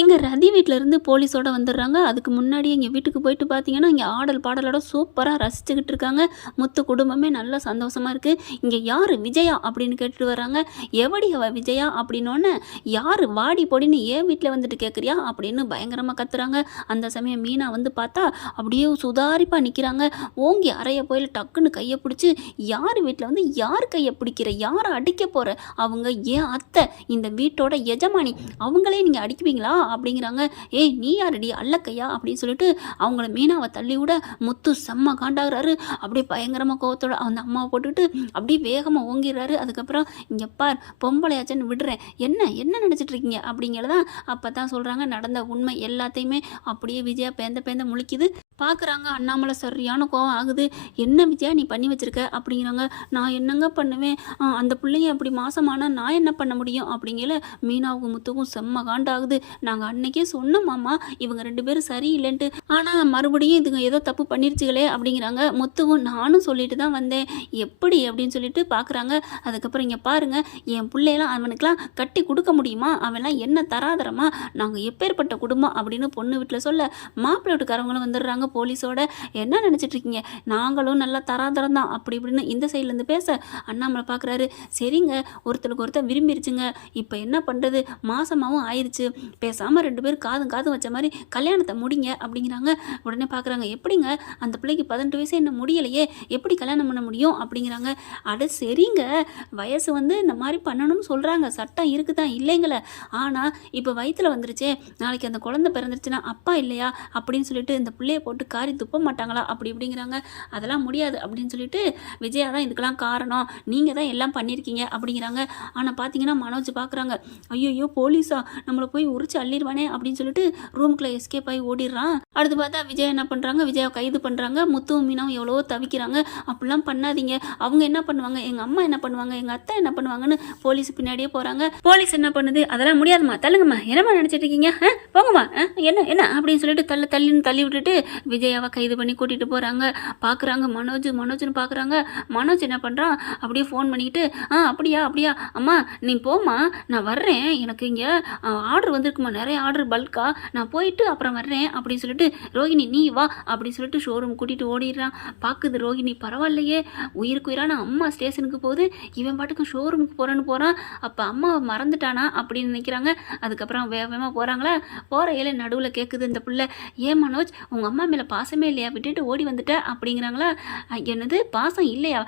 இங்கே ரதி வீட்டிலேருந்து போலீஸோட வந்துடுறாங்க. அதுக்கு முன்னாடி எங்கள் வீட்டுக்கு போயிட்டு பார்த்தீங்கன்னா இங்கே ஆடல் பாடலோட சூப்பராக ரசிச்சுக்கிட்டு இருக்காங்க. மொத்த குடும்பமே நல்லா சந்தோஷமாக இருக்குது இங்கே யார் விஜயா அப்படின்னு கேட்டுட்டு வராங்க. எவடி அவ விஜயா அப்படின்னோடனே யார் வாடி பொடின்னு ஏன் வீட்டில் வந்துட்டு கேட்குறியா அப்படின்னு பயங்கரமாக கத்துறாங்க. அந்த சமயம் மீனா வந்து பார்த்தா அப்படியே சுதாரிப்பாக நிற்கிறாங்க ஓங்கி அறைய போயில் டக்குன்னு கையை பிடிச்சி யார் வீட்டில் வந்து யார் கையை பிடிக்கிற? யாரை அடிக்க போகிற அவங்க ஏன் அத்தை? இந்த வீட்டோட எஜமானி. அவங்களே நீங்கள் அடிக்குவீங்களா? அப்படிங்கிறாங்க. ஏய் நீ யாரடி? அல்லக்கையா? அப்படின்னு சொல்லிட்டு அவங்கள மீனாவை தள்ளி விட முத்து செம்ம காண்டாகிறாரு. அப்படியே பயங்கரமாக கோவத்தோட அந்த அம்மாவை போட்டுக்கிட்டு அப்படியே வேகமாக ஓங்கிடுறாரு. அதுக்கப்புறம் இங்கே பார் பொம்பளையாச்சன்னு விடுறேன். என்ன? என்ன நினச்சிட்டு இருக்கீங்க? அப்படிங்கிறதான் அப்போ தான் சொல்கிறாங்க நடந்த உண்மை எல்லாத்தையுமே அப்படியே விஜயா பேந்த பேந்த முழிக்குது. பார்க்குறாங்க அண்ணாமலை சரியான கோவம் ஆகுது. என்ன விஜயா நீ பண்ணி வச்சிருக்க? அப்படிங்கிறாங்க. நான் என்னங்க பண்ணுவேன்? அந்த பிள்ளைங்க அப்படி மாசமானால் நான் என்ன பண்ண முடியும்? அப்படிங்கிற மீனாவுக்கும் முத்துக்கும் செம்ம காண்டாகுது. நாங்கள் அன்னைக்கே சொன்னோம் இவங்க ரெண்டு பேரும் சரியில்லைன்ட்டு. ஆனால் மறுபடியும் இதுங்க ஏதோ தப்பு பண்ணிருச்சுகளே அப்படிங்கிறாங்க. முத்துவும் நானும் சொல்லிட்டு தான் வந்தேன். எப்படி? அப்படின்னு சொல்லிட்டு பார்க்குறாங்க. அதுக்கப்புறம் இங்கே பாருங்கள் என் பிள்ளையெல்லாம் அவனுக்கெலாம் கட்டி கொடுக்க முடியுமா? அவன்லாம் என்ன தராதரமா? நாங்கள் எப்பேற்பட்ட குடும்பம் அப்படின்னு பொண்ணு வீட்டில் சொல்ல மாப்பிள்ளை வீட்டுக்காரவங்களும் வந்துடுறாங்க போலீஸோட. என்ன நினச்சிட்டு இருக்கீங்க? நாங்களும் நல்லா தராதரம் தான். அப்படி இப்படின்னு இந்த சைட்லேருந்து பேச அண்ணாமலை பார்க்குறாரு. சரிங்க ஒருத்தருக்கு ஒருத்தர் விரும்பிருச்சுங்க. இப்போ என்ன பண்ணுறது மாதமாகவும் ஆயிடுச்சு பேச பேசாமல் ரெண்டு பேரும் காதும் காதும் வச்ச மாதிரி கல்யாணத்தை முடிங்க அப்படிங்கிறாங்க. உடனே பார்க்குறாங்க எப்படிங்க? அந்த பிள்ளைக்கு பதினெட்டு வயசு என்ன முடியலையே? எப்படி கல்யாணம் பண்ண முடியும்? அப்படிங்கிறாங்க. அட சரிங்க. வயசு வந்து இந்த மாதிரி பண்ணணும்னு சொல்கிறாங்க சட்டம் இருக்குதான் இல்லைங்களே. ஆனால் இப்போ வயிற்றில் வந்துருச்சே. நாளைக்கு அந்த குழந்தை பிறந்துருச்சுன்னா அப்பா இல்லையா? அப்படின்னு சொல்லிட்டு இந்த பிள்ளைய போட்டு காரி துப்ப மாட்டாங்களா? அப்படி இப்படிங்கிறாங்க. அதெல்லாம் முடியாது அப்படின்னு சொல்லிட்டு விஜயா தான் இதுக்கெல்லாம் காரணம். நீங்கள் தான் எல்லாம் பண்ணியிருக்கீங்க அப்படிங்கிறாங்க. ஆனால் பார்த்தீங்கன்னா மனோஜ் பார்க்குறாங்க ஐயோ போலீஸா? நம்மளை போய் உரிச்சு தள்ளிடுவானே அப்படின்னு சொல்லிட்டு ரூமுக்குள்ளே எஸ்கேப் ஆகி ஓடிடுறான். அடுத்து பார்த்தா விஜய் என்ன பண்ணுறாங்க விஜயா கைது பண்ணுறாங்க முத்துவும் மீனாவும் எவ்வளவோ தவிக்கிறாங்க. அப்படிலாம் பண்ணாதீங்க. அவங்க என்ன பண்ணுவாங்க? எங்கள் அம்மா என்ன பண்ணுவாங்க? எங்கள் அத்தை என்ன பண்ணுவாங்கன்னு போலீஸ் பின்னாடியே போகிறாங்க போலீஸ் என்ன பண்ணுது? அதெல்லாம் முடியாதும்மா. தள்ளுங்கம்மா. என்னம்மா நினச்சிட்டு இருக்கீங்க? ஆ, போங்கம்மா. ஆ, என்ன? என்ன? அப்படின்னு சொல்லிட்டு தள்ள தள்ளின்னு தள்ளி விட்டுட்டு விஜயாவை கைது பண்ணி கூட்டிகிட்டு போகிறாங்க பார்க்குறாங்க மனோஜ் மனோஜ்னு பார்க்குறாங்க மனோஜ் என்ன பண்ணுறான் அப்படியே ஃபோன் பண்ணிக்கிட்டு ஆ அப்படியா அப்படியா. அம்மா நீ போம்மா. நான் வர்றேன். எனக்கு இங்கே ஆர்டர் வந்திருக்குமா? நிறைய ஆர்டர் பல்காக நான் போயிட்டு அப்புறம் வர்றேன் அப்படின்னு சொல்லிட்டு ரோகிணி நீ வா அப்படின்னு சொல்லிட்டு ஷோரூம் கூட்டிகிட்டு ஓடிடுறான் பார்க்குது ரோகிணி பரவாயில்லையே. உயிருக்கு உயிரான அம்மா ஸ்டேஷனுக்கு போகுது. இவன் பாட்டுக்கு ஷோரூமுக்கு போகிறேன்னு போகிறான் அப்போ அம்மா மறந்துட்டானா அப்படின்னு நினைக்கிறாங்க. அதுக்கப்புறம் வேகமாக போகிறாங்களா போகிற ஏழை நடுவில் கேட்குது இந்த பிள்ளை. ஏன் மனோஜ் உங்கள் அம்மா மேலே பாசமே இல்லையா? விட்டுட்டு ஓடி வந்துட்ட அப்படிங்கிறாங்களா? என்னது? பாசம் இல்லையா?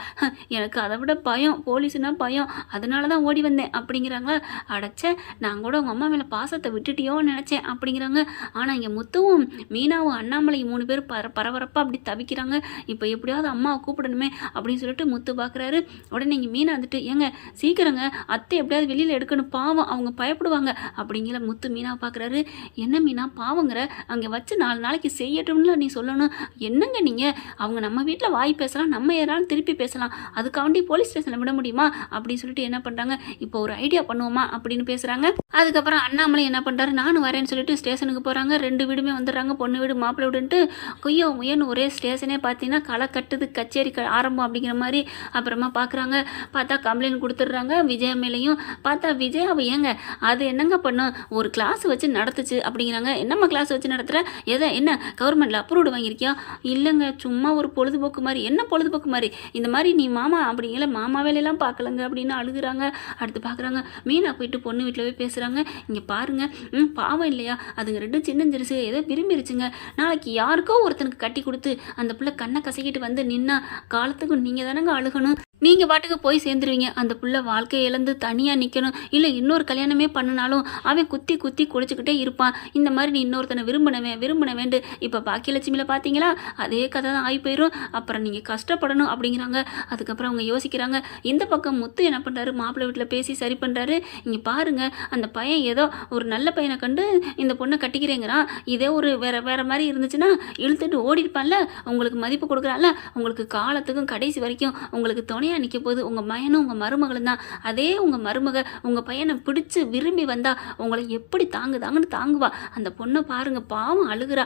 எனக்கு அதை விட பயம். போலீஸ்னால் பயம். அதனால தான் ஓடி வந்தேன் அப்படிங்கிறாங்களா? அடைச்ச நான் கூட உங்கள் அம்மா மேலே பாசத்தை விட்டுட்டியோன்னு நினச்சேன் அப்படிங்கிறாங்க. ஆனால் இங்கே முத்துவும் மீனாவும் அண்ணாமலை மூணு பேர் பர பரபரப்பாக அப்படி தவிக்கிறாங்க. இப்போ எப்படியாவது அம்மாவை கூப்பிடணுமே அப்படின்னு சொல்லிட்டு முத்து பார்க்குறாரு உடனே இங்கே மீனா வந்துட்டு ஏங்க சீக்கிரங்க அத்தை எப்படியாவது வெளியில் எடுக்கணும். பாவம் அவங்க பயப்படுவாங்க. அப்படிங்கிற முத்து மீனாவை பார்க்குறாரு என்ன மீனா பாவங்கிற அங்கே வச்சு நாலு நாளைக்கு செய்யட்டும்ல நீ சொல்லணும். என்னங்க நீங்கள் அவங்க நம்ம வீட்டில் வாய் பேசலாம் நம்ம யாராலும் திருப்பி பேசலாம். அதுக்காண்டி போலீஸ் ஸ்டேஷனில் விட முடியுமா? அப்படின்னு சொல்லிட்டு என்ன பண்ணுறாங்க இப்போ ஒரு ஐடியா பண்ணுவோமா? அப்படின்னு பேசுகிறாங்க அதுக்கப்புறம் அண்ணாமலை என்ன பண்ணுறாரு நானும் வரேன்னு சொல்லிட்டு ஸ்டேஷனுக்கு போகிறாங்க ரெண்டு வீடுமே வந்துடுறாங்க. பொண்ணு வீடு மாப்பிள்ளை வீடுன்ட்டு கொய்யோ முயன்னு ஒரே ஸ்டேஷனே பார்த்தீங்கன்னா களை கட்டுது கச்சேரி க ஆரம்பம் அப்படிங்கிற மாதிரி அப்புறமா பார்க்குறாங்க. பார்த்தா கம்ப்ளைண்ட் கொடுத்துட்றாங்க. விஜய் மேலேயும் பார்த்தா விஜய் அவள் ஏங்க அது என்னங்க பண்ணும்? ஒரு கிளாஸ் வச்சு நடத்துச்சு அப்படிங்கிறாங்க. என்னம்மா கிளாஸ் வச்சு நடத்துகிற எதை என்ன கவர்மெண்ட்டில் அப்ரூவ்டு வாங்கியிருக்கியா? இல்லைங்க சும்மா ஒரு பொழுதுபோக்கு மாதிரி. என்ன பொழுதுபோக்கு மாதிரி? இந்த மாதிரி நீ மாமா அப்படிங்கிற மாமா வேலையெல்லாம் பார்க்கலங்க அப்படின்னு அழுகுறாங்க. அடுத்து பார்க்குறாங்க மீனா போயிட்டு பொண்ணு வீட்டில் போய் பேசுகிறாங்க இங்கே பாருங்கள் ம் பாவம் இல்லையா? அதுங்க ரெண்டும் சின்ன சிறுசு ஏதோ விரும்பிருச்சுங்க. நாளைக்கு யாருக்கோ ஒருத்தனுக்கு கட்டி கொடுத்து அந்த பிள்ளை கண்ணை கசக்கிட்டு வந்து நின்னா காலத்துக்கு நீங்கள் தானங்க அழுகணும். நீங்கள் பாட்டுக்கு போய் சேர்ந்துருவீங்க. அந்த புள்ள வாழ்க்கையை இழந்து தனியாக நிற்கணும் இல்லை இன்னொரு கல்யாணமே பண்ணினாலும் அவன் குத்தி குத்தி குடிச்சிக்கிட்டே இருப்பான். இந்த மாதிரி நீ இன்னொருத்தனை விரும்பினவன் விரும்பினவேண்டு. இப்போ பாக்கியலட்சுமியில் பார்த்தீங்களா அதே கதை தான் ஆகி போயிடும் அப்புறம் நீங்கள் கஷ்டப்படணும் அப்படிங்கிறாங்க. அதுக்கப்புறம் அவங்க யோசிக்கிறாங்க. இந்த பக்கம் முத்து என்ன பண்ணுறாரு மாப்பிள்ளை வீட்டில் பேசி சரி பண்ணுறாரு இங்கே பாருங்கள் அந்த பையன் ஏதோ ஒரு நல்ல பையனை கண்டு இந்த பொண்ணை கட்டிக்கிறேங்கிறான். இதே ஒரு வேற வேற மாதிரி இருந்துச்சுன்னா இழுத்துட்டு ஓடிருப்பான்ல உங்களுக்கு மதிப்பு கொடுக்குறான்ல. உங்களுக்கு காலத்துக்கும் கடைசி வரைக்கும். உங்களுக்கு துணை துணையாக நிற்க போகுது உங்கள் மயனும் உங்கள் மருமகளும் தான். அதே உங்கள் மருமக உங்கள் பையனை பிடிச்சி விரும்பி வந்தால் உங்களை எப்படி தாங்குதாங்கன்னு தாங்குவா. அந்த பொண்ணை பாருங்க பாவம் அழுகுறா.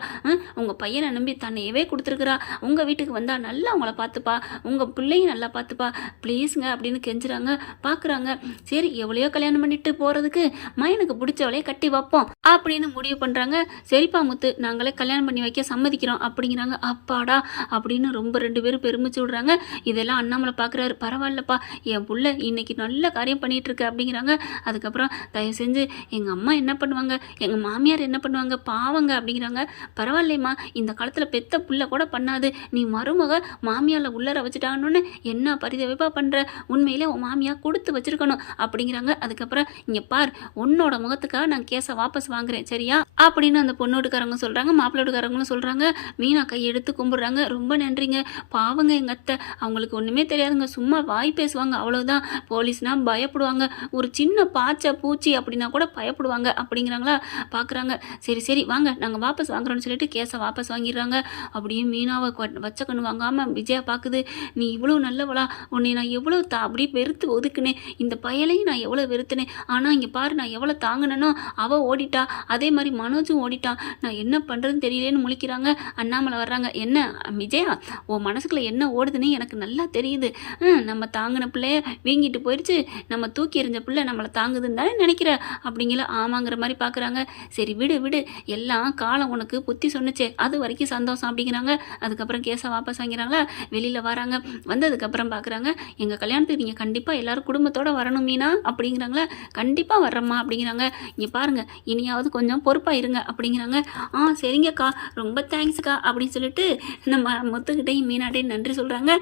உங்கள் பையனை நம்பி தன்னையவே கொடுத்துருக்குறா. உங்கள் வீட்டுக்கு வந்தால் நல்லா உங்களை பார்த்துப்பா. உங்கள் பிள்ளையும் நல்லா பார்த்துப்பா. ப்ளீஸுங்க அப்படின்னு கெஞ்சுறாங்க பார்க்குறாங்க சரி எவ்வளையோ கல்யாணம் பண்ணிட்டு போகிறதுக்கு மயனுக்கு பிடிச்சவளையே கட்டி வைப்போம் அப்படின்னு முடிவு பண்ணுறாங்க சரிப்பா முத்து நாங்களே கல்யாணம் பண்ணி வைக்க சம்மதிக்கிறோம் அப்படிங்கிறாங்க. அப்பாடா அப்படின்னு ரொம்ப ரெண்டு பேரும் பெருமிச்சு விடுறாங்க. இதெல்லாம் அண்ணாமலை பார்க்குறாரு பரவாயில்லப்பா என் புள்ள இன்றைக்கி நல்ல காரியம் பண்ணிகிட்ருக்கு அப்படிங்கிறாங்க. அதுக்கப்புறம் தயவு செஞ்சு எங்கள் அம்மா என்ன பண்ணுவாங்க? எங்கள் மாமியார் என்ன பண்ணுவாங்க? பாவங்க அப்படிங்கிறாங்க. பரவாயில்லையம்மா இந்த காலத்தில் பெத்த புள்ள கூட பண்ணாது. நீ மருமக மாமியாரில் உள்ளர வச்சுட்டாங்கன்னு என்ன பரிதவிப்பாக பண்ணுற உண்மையிலே உன் மாமியா கொடுத்து வச்சுருக்கணும் அப்படிங்கிறாங்க. அதுக்கப்புறம் இங்கே பார் உன்னோட முகத்துக்காக நான் கேஸை வாபஸ் வாங்குறேன் சரியா? அப்படின்னு அந்த பொண்ணோட்டுக்காரங்க சொல்கிறாங்க மாப்பிள்ளோட்டுக்காரங்களும் சொல்கிறாங்க மீனா கை எடுத்து கும்பிட்றாங்க. ரொம்ப நன்றிங்க. பாவங்க எங்கள் அத்தை. அவங்களுக்கு ஒன்றுமே தெரியாதுங்க. சும்மா சும்மா வாய் பேசுவாங்க. அவ்வளோதான் போலீஸ்னால் பயப்படுவாங்க. ஒரு சின்ன பாச்சை பூச்சி அப்படின்னா கூட பயப்படுவாங்க அப்படிங்கிறாங்களா? பார்க்குறாங்க சரி சரி வாங்க. நாங்கள் வாபஸ் வாங்குறோன்னு சொல்லிட்டு கேஸை வாபஸ் வாங்கிடுறாங்க. அப்படியே மீனாவை வச்ச கண்ணு வாங்காமல் விஜயா பார்க்குது நீ இவ்வளோ நல்லவளா. உன்னை நான் எவ்வளோ தா அப்படியே வெறுத்து ஒதுக்குனேன். இந்த பயலையும் நான் எவ்வளோ வெறுத்துனேன். ஆனால் இங்கே பாரு நான் எவ்வளோ தாங்கினேனோ அவள் ஓடிட்டா. அதே மாதிரி மனோஜும் ஓடிட்டான் நான் என்ன பண்ணுறதுன்னு தெரியலேன்னு முழிக்கிறாங்க. அண்ணாமலை வர்றாங்க. என்ன விஜயா உன் மனசுக்குள்ள என்ன ஓடுதுன்னு எனக்கு நல்லா தெரியுது. நம்ம தாங்கின பிள்ளைய வீங்கிட்டு போயிடுச்சு நம்ம தூக்கி எறிஞ்ச பிள்ளை நம்மளை தாங்குதுன்னு தானே நினைக்கிற? அப்படிங்கிற ஆமாங்கிற மாதிரி பார்க்குறாங்க சரி விடு விடு. எல்லாம் காலம் உனக்கு புத்தி சொன்னுச்சே. அது வரைக்கும் சந்தோஷம் அப்படிங்கிறாங்க. அதுக்கப்புறம் கேஸை வாபஸ் வாங்கிறாங்களா? வெளியில் வராங்க. வந்ததுக்கப்புறம் பார்க்குறாங்க எங்கள் கல்யாணத்துக்கு நீங்கள் கண்டிப்பாக எல்லாரும் குடும்பத்தோட வரணும் மீனா? அப்படிங்கிறாங்களா? கண்டிப்பாக வர்றம்மா அப்படிங்கிறாங்க. இங்கே பாருங்கள் இனியாவது கொஞ்சம் பொறுப்பாக இருங்க அப்படிங்கிறாங்க. ஆ சரிங்கக்கா. ரொம்ப தேங்க்ஸ்க்கா அப்படின்னு சொல்லிட்டு நம்ம முத்துக்கிட்டையும் மீனாட்டையும் நன்றி சொல்கிறாங்க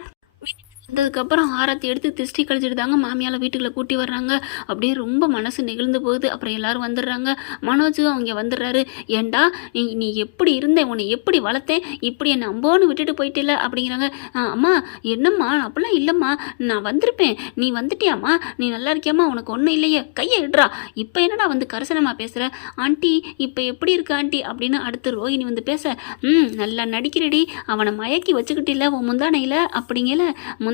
வந்ததுக்கப்புறம் ஆரத்தி எடுத்து திருஷ்டி கழிச்சிட்டு தாங்க மாமியால வீட்டுக்குள்ள கூட்டி வர்றாங்க. அப்படியே ரொம்ப மனசு நெகிழ்ந்து போகுது. அப்புறம் எல்லாரும் வந்துடுறாங்க. மனோஜ் அவங்க வந்துடுறாரு. ஏண்டா நீ நீ எப்படி இருந்தேன்? உன்னை எப்படி வளர்த்தேன்? இப்படி என்னை அம்போன்னு விட்டுட்டு போயிட்டில்ல? அப்படிங்கிறாங்க. அம்மா என்னம்மா? அப்படிலாம் இல்லைம்மா. நான் வந்திருப்பேன். நீ வந்துட்டியாம்மா? நீ நல்லா இருக்கியாம்மா? உனக்கு ஒன்றும் இல்லையே. கையை இடுறா. இப்போ என்னடா வந்து கரசனமாக பேசுகிற ஆண்டி இப்போ எப்படி இருக்கு ஆண்டி? அப்படின்னு அடுத்து ரோஹிணி வந்து பேச ம் நல்லா நடிக்கிறடி. அவனை மயக்கி வச்சுக்கிட்டில்ல உன் முந்தானையில்? அப்படிங்கல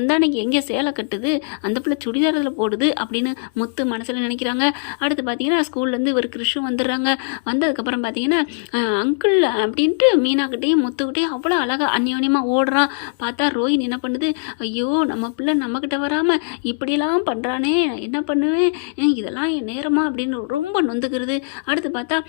முந்தானைக்கு எங்கே சேலை கட்டுது? அந்த பிள்ளை சுடிதாரத்தில் போடுது அப்படின்னு முத்து மனசில் நினைக்கிறாங்க. அடுத்து பார்த்தீங்கன்னா ஸ்கூல்லேருந்து ஒரு கிறிஷும் வந்துடுறாங்க. வந்ததுக்கப்புறம் பார்த்தீங்கன்னா அங்கிள் அப்படின்ட்டு மீனாக்கிட்டேயும் முத்துக்கிட்டேயும் அவ்வளோ அழகாக அந்யோன்யமாக ஓடுறான். பார்த்தா ரோஹின் என்ன பண்ணுது? ஐயோ நம்ம பிள்ளை நம்மக்கிட்ட வராமல் இப்படியெல்லாம் பண்ணுறானே என்ன பண்ணுவேன் இதெல்லாம் என் நேரமா அப்படின்னு ரொம்ப நொந்துக்கிறது. அடுத்து பார்த்தா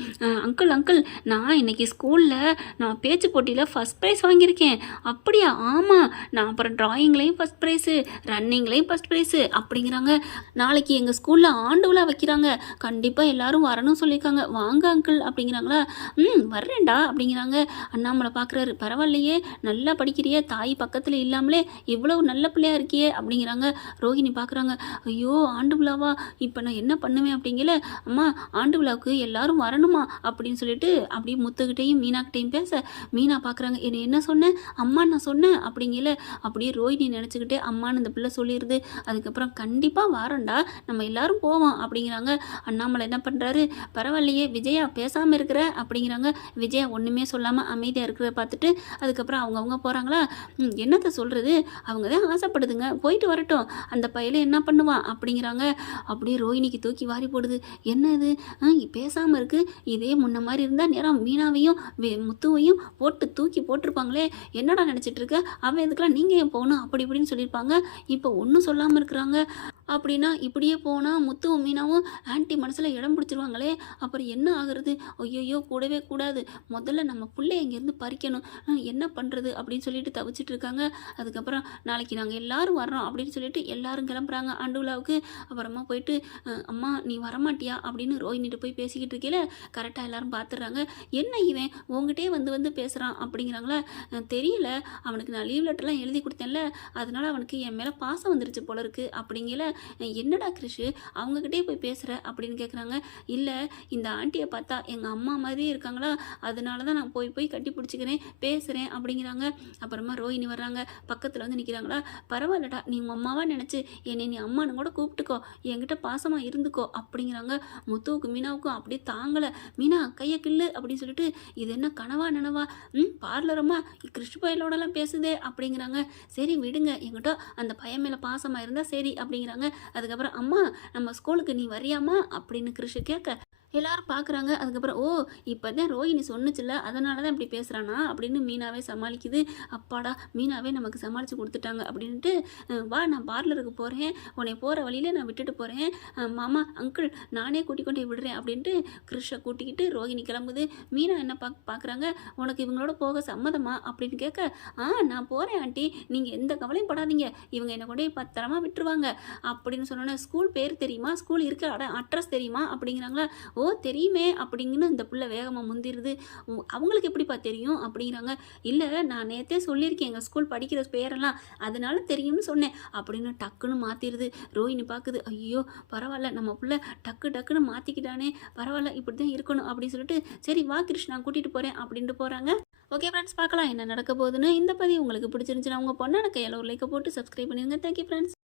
அங்கிள் அங்கிள் நான் இன்னைக்கு ஸ்கூலில் நான் பேச்சு போட்டியில் ஃபஸ்ட் ப்ரைஸ் வாங்கியிருக்கேன். அப்படியா? ஆமாம் நான் அப்புறம் ட்ராயிங்லேயும் ஃபஸ்ட் ஃபஸ்ட் ப்ரைஸு ரன்னிங்லேயும் ஃபஸ்ட் ப்ரைஸு அப்படிங்கிறாங்க. நாளைக்கு எங்கள் ஸ்கூலில் ஆண்டு விழா வைக்கிறாங்க. கண்டிப்பாக எல்லாரும் வரணும்னு சொல்லியிருக்காங்க. வாங்க அங்கிள் அப்படிங்கிறாங்களா? ம் வர்றேன்டா அப்படிங்கிறாங்க. அண்ணாமலை பார்க்குறாரு பரவாயில்லையே நல்லா படிக்கிறியே. தாய் பக்கத்தில் இல்லாமலே இவ்வளவு நல்ல பிள்ளையா இருக்கியே அப்படிங்கிறாங்க. ரோஹிணி பார்க்குறாங்க ஐயோ ஆண்டு விழாவா? இப்போ நான் என்ன பண்ணுவேன்? அப்படிங்கல. அம்மா ஆண்டு விழாவுக்கு எல்லாரும் வரணுமா? அப்படின்னு சொல்லிட்டு அப்படியே முத்துக்கிட்டையும் மீனாக்கிட்டையும் பேச மீனா பார்க்குறாங்க என்ன என்ன சொன்னேன் அம்மா நான் சொன்னேன் அப்படிங்கல. அப்படியே ரோஹிணி நினச்சிக்கிட்டு அம்மான்னு இந்த பிள்ளை சொல்லிடுது. அதுக்கப்புறம் கண்டிப்பாக வாரண்டா நம்ம எல்லாரும் போவோம் அப்படிங்கிறாங்க. அண்ணாமலை என்ன பண்ணுறாரு பரவாயில்லையே விஜயா பேசாமல் இருக்கிற அப்படிங்கிறாங்க. விஜயா ஒன்றுமே சொல்லாமல் அமைதியாக இருக்கிறத பார்த்துட்டு அதுக்கப்புறம் அவங்கவுங்க போகிறாங்களா என்னத்தை என்னத்த சொல்கிறது அவங்க தான் ஆசைப்படுதுங்க. போயிட்டு வரட்டும். அந்த பையில என்ன பண்ணுவான் அப்படிங்கிறாங்க. அப்படியே ரோஹிணிக்கு தூக்கி வாரி போடுது. என்ன இது? பேசாமல் இருக்குது இதே முன்ன மாதிரி இருந்தால் நேரம் மீனாவையும் வே- முத்துவையும் போட்டு தூக்கி போட்டிருப்பாங்களே. என்னடா நினச்சிட்டு இருக்க? அவன் இதுக்கெல்லாம் நீங்கள் ஏன் போகணும்? அப்படி இப்படின்னு சொல்லி சொல்லியிருப்பாங்க. இப்போ ஒன்றும் சொல்லாமல் இருக்கிறாங்க. அப்படின்னா இப்படியே போனால் முத்துவும் மீனாவும் ஆன்ட்டி மனசில் இடம் பிடிச்சிருவாங்களே. அப்புறம் என்ன ஆகுறது? ஐயோயோ கூடவே கூடாது. முதல்ல நம்ம பிள்ளைய இங்கேருந்து பறிக்கணும். என்ன பண்ணுறது அப்படின்னு சொல்லிட்டு தவிச்சிட்டு இருக்காங்க. அதுக்கப்புறம் நாளைக்கு நாங்கள் எல்லாரும் வர்றோம் அப்படின்னு சொல்லிட்டு எல்லாரும் கிளம்புறாங்க ஆண்டு விழாவுக்கு அப்புறமா போயிட்டு அம்மா நீ வரமாட்டியா? அப்படின்னு ரோஹினிட்டு போய் பேசிக்கிட்டு இருக்கையில கரெக்டாக எல்லாரும் பார்த்துடுறாங்க என்ன இவன்? உங்ககிட்டே வந்து வந்து பேசுகிறான் அப்படிங்கிறாங்களா? தெரியல. அவனுக்கு நான் லீவ் லெட்டர்லாம் எழுதி கொடுத்தேன்ல. அதனால் அவனுக்கு என் மேலே பாசம் வந்துருச்சு போல இருக்கு. அப்படிங்கல என்னடா கிருஷு அவங்கக்கிட்டே போய் பேசுகிற அப்படின்னு கேட்குறாங்க இல்லை இந்த ஆண்டியை பார்த்தா எங்கள் அம்மா மாதிரியே இருக்காங்களா? அதனால தான் நான் போய் போய் கட்டி பிடிச்சிக்கிறேன் பேசுகிறேன் அப்படிங்கிறாங்க. அப்புறமா ரோஹிணி வர்றாங்க. பக்கத்தில் வந்து நிற்கிறாங்களா பரவாயில்லடா நீ உங்கள் அம்மாவாக நினச்சி என்னை நீ அம்மானு கூட கூப்பிட்டுக்கோ. என்கிட்ட பாசமாக இருந்துக்கோ அப்படிங்கிறாங்க. முத்துவுக்கு மீனாவுக்கும் அப்படியே தாங்கலை. மீனா கையை கிள்ளு அப்படின்னு சொல்லிட்டு இது என்ன கனவா நினவா? ம் பார்லரம்மா கிறிஸ்து பயலோடலாம் பேசுதே அப்படிங்கிறாங்க. சரி விடுங்க. எங்கள் இருக்கட்டும் அந்த பையன் மேலே பாசமாக இருந்தால் சரி அப்படிங்கிறாங்க. அதுக்கப்புறம் அம்மா நம்ம ஸ்கூலுக்கு நீ வரியாமா அப்படின்னு கிருஷ் கேட்க எல்லாரும் பார்க்குறாங்க அதுக்கப்புறம் ஓ இப்போ தான் ரோஹிணி சொன்னுச்சுல்ல அதனால தான் இப்படி பேசுகிறானா அப்படின்னு மீனாவே சமாளிக்குது. அப்பாடா மீனாவே நமக்கு சமாளித்து கொடுத்துட்டாங்க. அப்படின்ட்டு வா நான் பார்லருக்கு போகிறேன் உன்னை போகிற வழியில் நான் விட்டுட்டு போகிறேன் மாமா அங்கிள் நானே கூட்டிக் கொண்டு விடுறேன். அப்படின்ட்டு கிருஷை கூட்டிக்கிட்டு ரோஹிணி கிளம்புது. மீனா என்ன பா பார்க்குறாங்க உனக்கு இவங்களோட போக சம்மதமா? அப்படின்னு கேட்க ஆ நான் போகிறேன் ஆண்டி. நீங்கள் எந்த கவலையும் படாதீங்க. இவங்க என்னை கொண்டு போய் பத்திரமா விட்டுருவாங்க. அப்படின்னு சொன்னோன்னே ஸ்கூல் பேர் தெரியுமா? ஸ்கூல் இருக்க? அட அட்ரஸ் தெரியுமா? அப்படிங்கிறாங்களா ஓ ஓ தெரியுமே அப்படிங்கன்னு இந்த பிள்ளை வேகமாக முந்திருது. அவங்களுக்கு எப்படிப்பா தெரியும்? அப்படிங்கிறாங்க. இல்லை நான் நேற்றே சொல்லியிருக்கேன் எங்கள் ஸ்கூல் படிக்கிற பேரெல்லாம். அதனால தெரியும்னு சொன்னேன். அப்படின்னு டக்குன்னு மாற்றிடுது ரோஹினி பார்க்குது ஐயோ பரவாயில்ல நம்ம பிள்ளை டக்கு டக்குன்னு மாற்றிக்கிட்டானே பரவாயில்ல இப்படி தான் இருக்கணும் அப்படின்னு சொல்லிட்டு சரி வா கிருஷ்ணா கூட்டிகிட்டு போகிறேன் அப்படின்ட்டு போகிறாங்க ஓகே ஃப்ரெண்ட்ஸ் பார்க்கலாம் என்ன நடக்க போகுதுன்னு. இந்த பதிவு உங்களுக்கு பிடிச்சிருந்துச்சுன்னா உங்கள் பொண்ணான கையில் ஒரு லைக்கை போட்டு சப்ஸ்கிரைப் பண்ணிடுங்க தேங்க்யூ ஃப்ரெண்ட்ஸ்